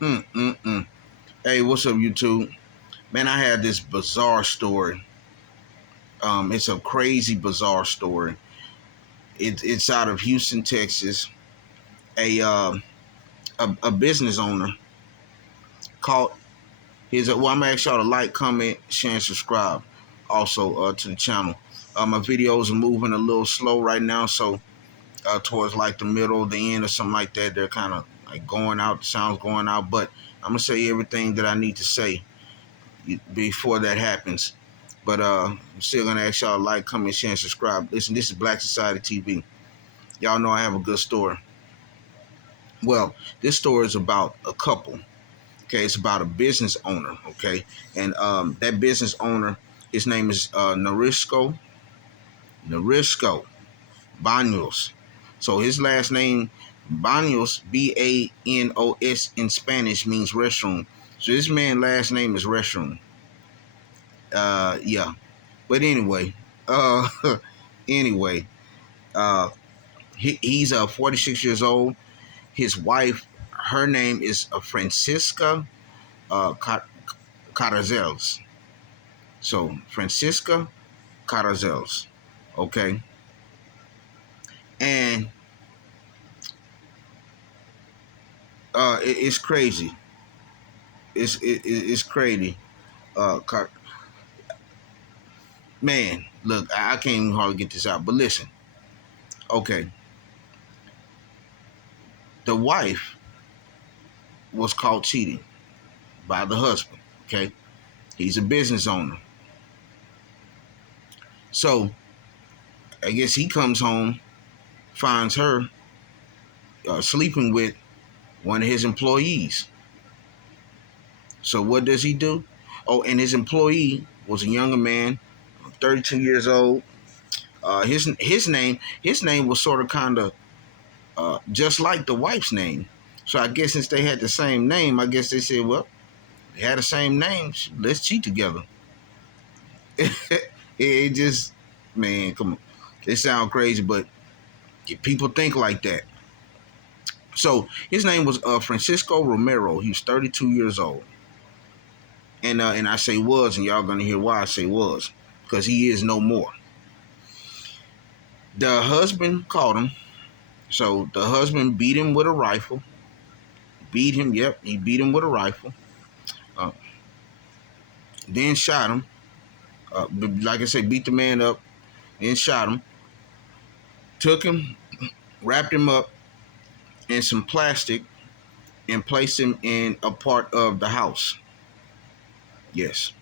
Mm, mm, mm. Hey, what's up, YouTube? Man, I had this bizarre story. It's a crazy, bizarre story. It's out of Houston, Texas. A a business owner called his. Well, I'm gonna ask y'all to like, comment, share, and subscribe. Also to the channel. My videos are moving a little slow right now, so towards like the middle, the end, or something like that, they're kind of like going out. The sound's going out, but I'm gonna say everything that I need to say before that happens. But I'm still gonna ask y'all to like, comment, share, and subscribe. Listen, this is Black Society TV. Y'all know I have a good story. Well, this story is about a couple. Okay, it's about a business owner. Okay, and that business owner, his name is Narisco Banos. So his last name Banos, Banos in Spanish means restroom. So this man's last name is restroom. Yeah. But anyway, uh, anyway, uh, he's 46 years old. His wife, her name is Francisca uh, Carazels. So Francisca Carazels, okay, and it's crazy. It's crazy. Uh, Man, look, I can't even hardly get this out. But listen, okay, the wife was caught cheating by the husband. Okay, he's a business owner. So I guess he comes home, finds her sleeping with one of his employees. So what does he do? Oh, and his employee was a younger man, 32 years old. His name was sort of kind of just like the wife's name. So I guess since they had the same name, I guess they said, well, they had the same names. Let's cheat together. It just, man, come on. They sound crazy, but people think like that. So his name was Francisco Romero. He was 32 years old, and I say was, and y'all gonna hear why I say was, because he is no more. The husband caught him. So the husband beat him with a rifle. Beat him. Yep, he beat him with a rifle. Uh, then shot him. Like I said, beat the man up. Then shot him. Took him, wrapped him up in some plastic, and placed him in a part of the house. Yes.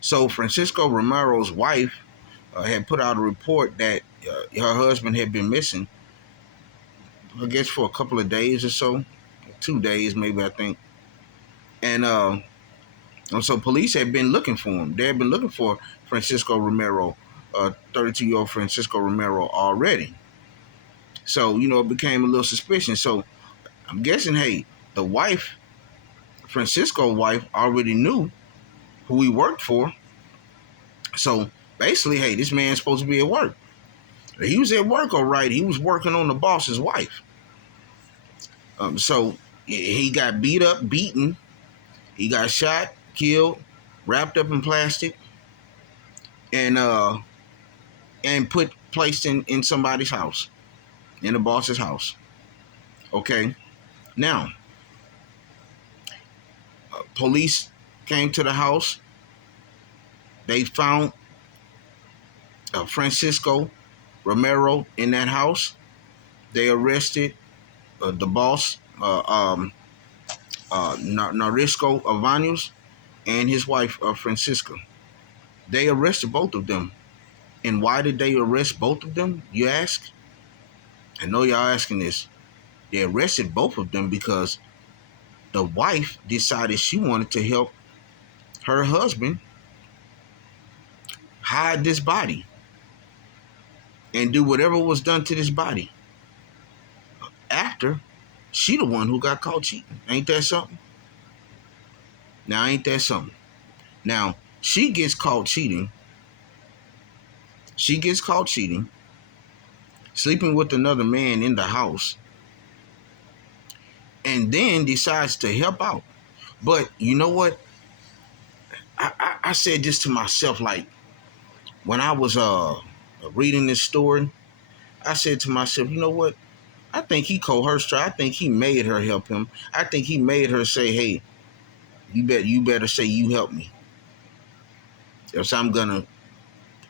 So Francisco Romero's wife had put out a report that her husband had been missing, I guess for a couple of days or so, 2 days maybe, I think. And so police had been looking for him. They had been looking for Francisco Romero, 32-year-old Francisco Romero already. So, it became a little suspicious. So I'm guessing, hey, the wife, Francisco's wife, already knew who he worked for. So basically, hey, this man's supposed to be at work. He was at work, all right. He was working on the boss's wife. So he got beat up, beaten. He got shot, killed, wrapped up in plastic, and placed in somebody's house, in the boss's house. Okay. Now, police came to the house. They found Francisco Romero in that house. They arrested the boss, Narisco Avanos, and his wife, Francisca. They arrested both of them. And why did they arrest both of them, you ask? I know y'all asking this. They arrested both of them because the wife decided she wanted to help her husband hide this body and do whatever was done to this body after she the one who got caught cheating. Ain't that something? Now, ain't that something? Now, she gets caught cheating. She gets caught cheating, sleeping with another man in the house. and then decides to help out. But you know what? I said this to myself, like when I was reading this story, I said to myself, you know what? I think he coerced her. I think he made her help him. I think he made her say, "Hey, you better say you help me, else I'm gonna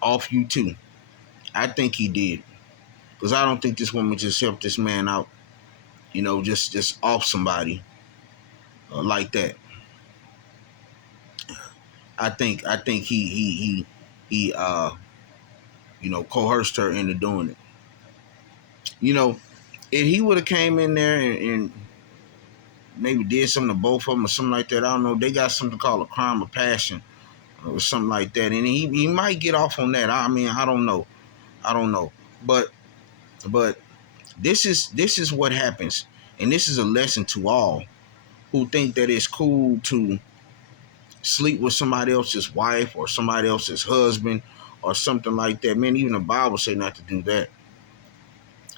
off you too." I think he did, because I don't think this woman just helped this man out. Just off somebody like that. I think he coerced her into doing it. You know, if he would have came in there and maybe did something to both of them or something like that, I don't know. They got something called a crime of passion or something like that, and he might get off on that. I mean, I don't know, but this is what happens, and this is a lesson to all who think that it's cool to sleep with somebody else's wife or somebody else's husband or something like that. Man, even the Bible say not to do that.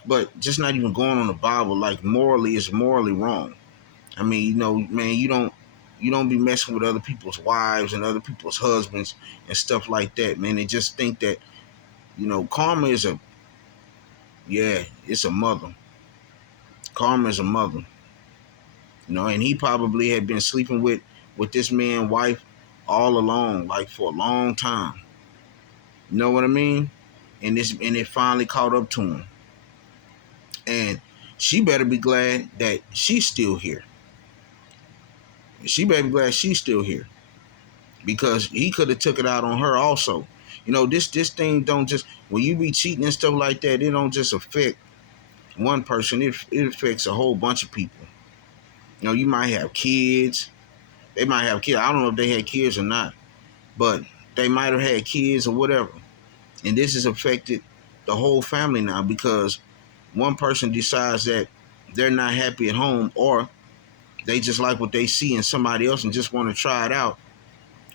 But just not even going on the Bible, like morally, is morally wrong. I mean, man, you don't be messing with other people's wives and other people's husbands and stuff like that, man. They just think that, karma is it's a mother. Karma is a mother. And he probably had been sleeping with this man's wife all along, like for a long time. You know what I mean? And it finally caught up to him. And she better be glad that she's still here. She better be glad she's still here. Because he could have took it out on her also. This thing don't just, when you be cheating and stuff like that, it don't just affect one person. It affects a whole bunch of people. You might have kids. They might have kids. I don't know if they had kids or not, but they might have had kids or whatever. And this has affected the whole family now, because one person decides that they're not happy at home, or they just like what they see in somebody else and just want to try it out,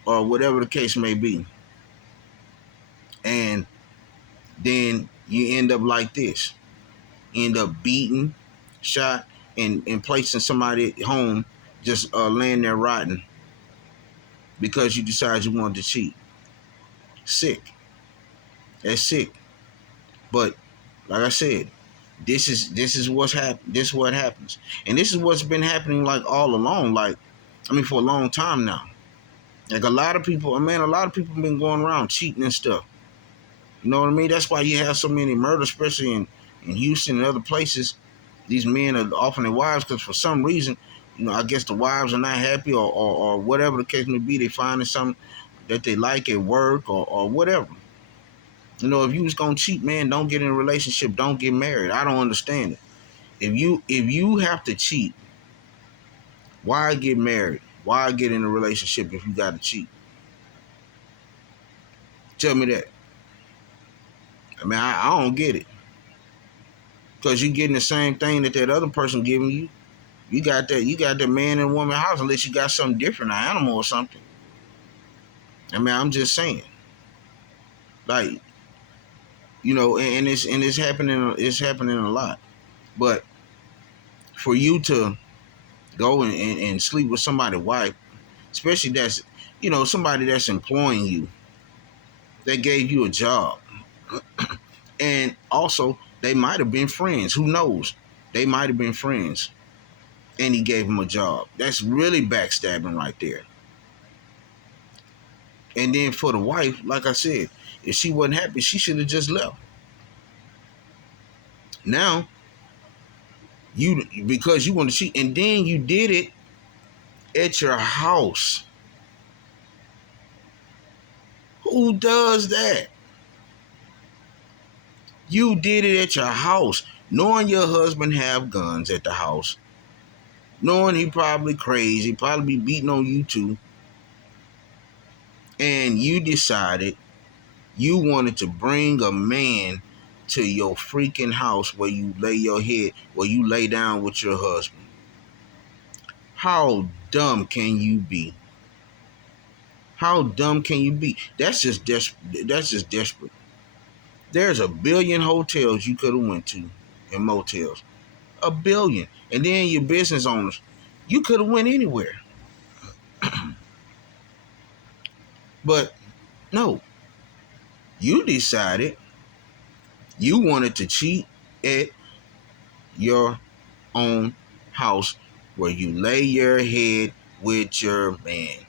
or whatever the case may be. And then you end up like this. You end up beaten, shot, and placing somebody at home, just laying there rotting because you decide you wanted to cheat. Sick. That's sick. But like I said, this is what's happened. This is what happens, and this is what's been happening like all along. Like, I mean, for a long time now. Like a lot of people have been going around cheating and stuff. You know what I mean? That's why you have so many murders, especially in Houston and other places. These men are offing their wives because for some reason, I guess the wives are not happy, or whatever the case may be. They finding something that they like at work, or whatever. If you was gonna cheat, man, don't get in a relationship. Don't get married. I don't understand it. If you have to cheat, why get married? Why get in a relationship if you got to cheat? Tell me that. I mean, I don't get it. Because you getting the same thing that other person giving you. You got that man and woman house, unless you got something different, an animal or something. I mean, I'm just saying. Like, and it's happening. It's happening a lot. But for you to go and sleep with somebody's wife, especially that's somebody that's employing you, that gave you a job, and also they might have been friends. Who knows? They might have been friends, and he gave him a job. That's really backstabbing right there. And then for the wife, like I said, if she wasn't happy, she should have just left. Now, because you want to cheat, and then you did it at your house. Who does that? You did it at your house, knowing your husband have guns at the house, knowing he probably crazy, probably be beating on you too, and you decided you wanted to bring a man to your freaking house where you lay your head, where you lay down with your husband. How dumb can you be? How dumb can you be? That's just desperate. There's a billion hotels you could have went to, and motels. 1 billion. And then your business owners, you could have went anywhere. But no, you decided you wanted to cheat at your own house where you lay your head with your man.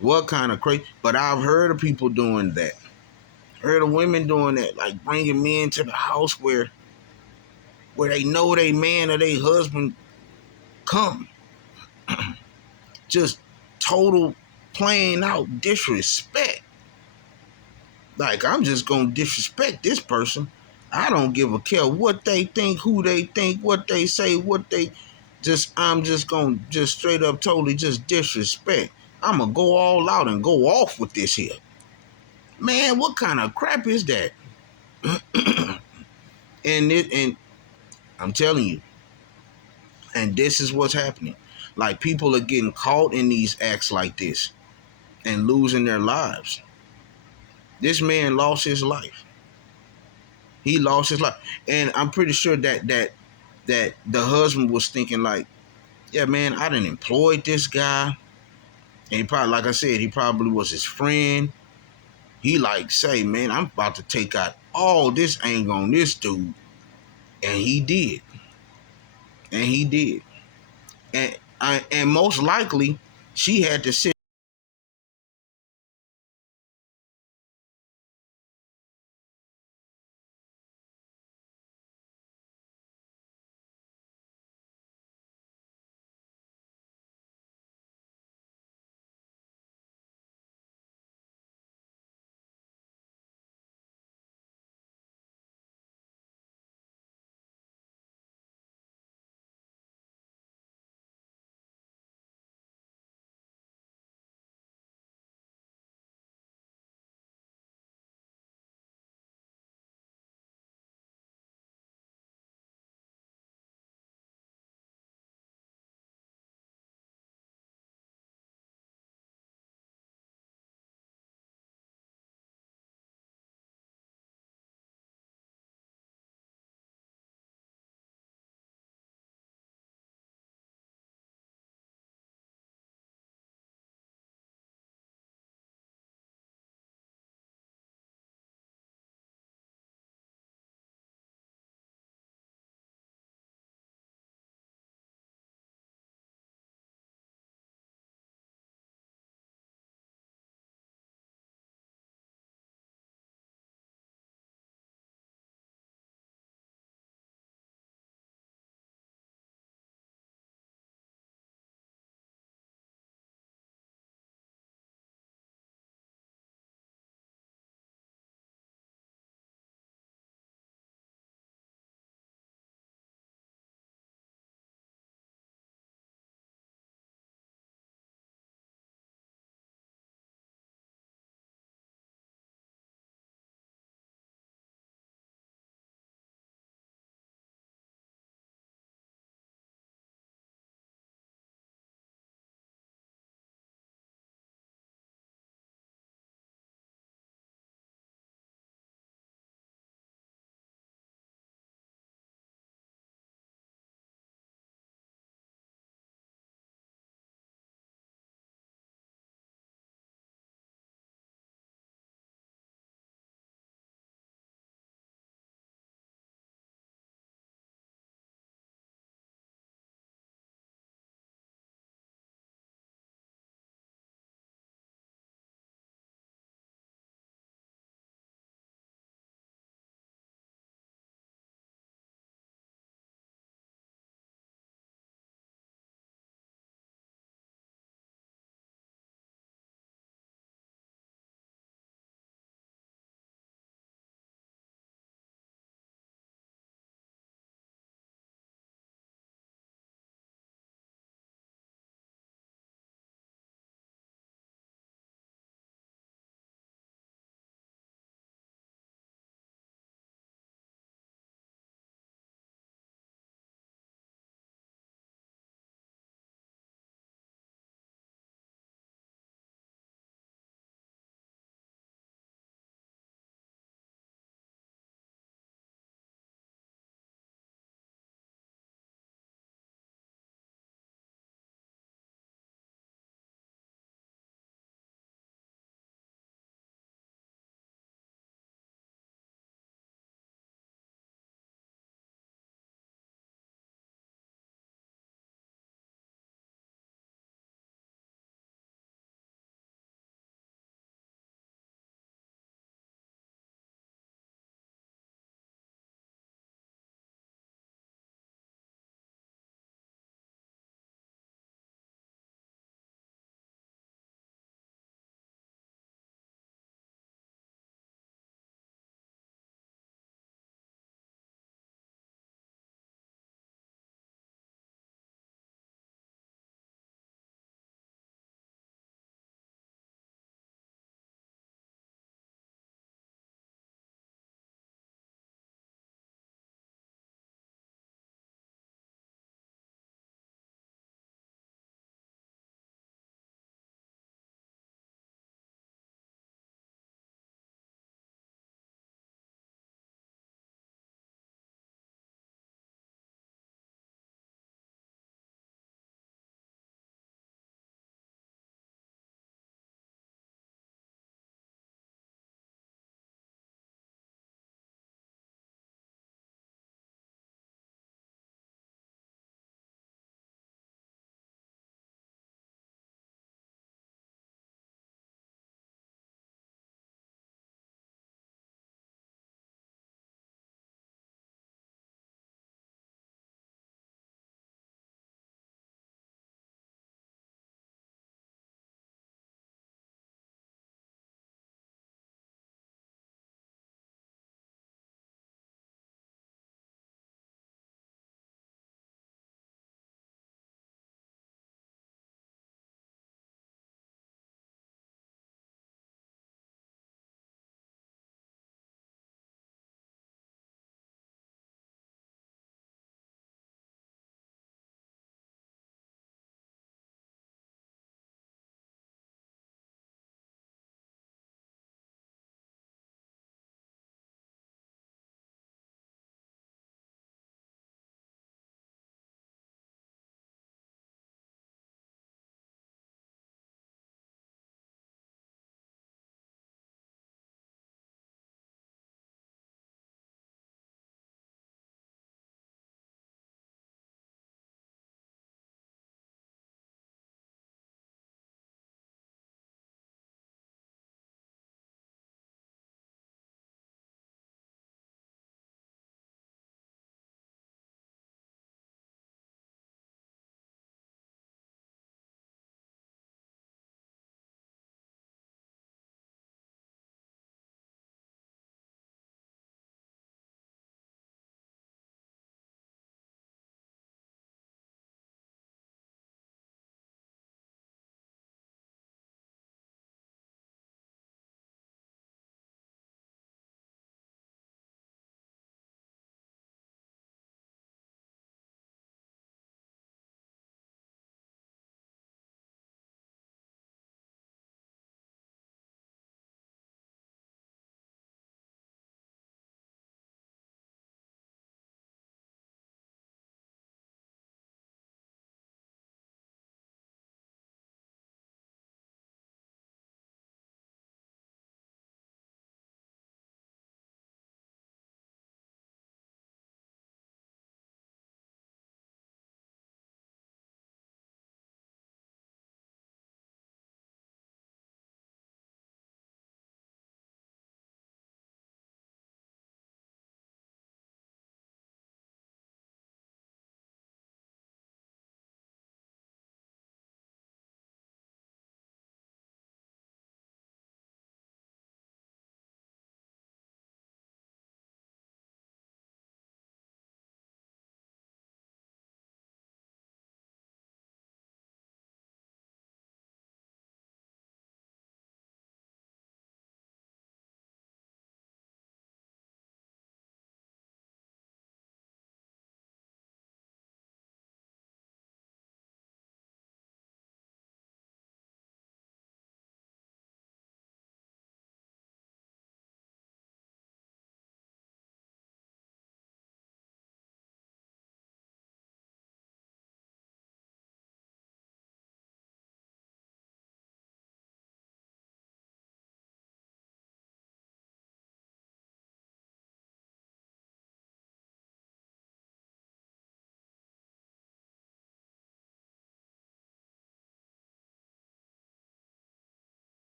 What kind of crazy? But I've heard of people doing that. Heard of women doing that, like bringing men to the house where they know they man or they husband come. Just total plain out disrespect. Like, I'm just gonna disrespect this person. I don't give a care what they think, who they think, what they say, what they I'm just gonna just straight up totally just disrespect. I'm gonna go all out and go off with this here. Man, what kind of crap is that? and I'm telling you, and this is what's happening. Like, people are getting caught in these acts like this and losing their lives. This man lost his life. He lost his life. And I'm pretty sure that the husband was thinking like, yeah, man, I done employed this guy. And he probably, like I said, he probably was his friend. He like, say, man, I'm about to take out all this anger on this dude. And he did. And he did. And most likely, she had to sit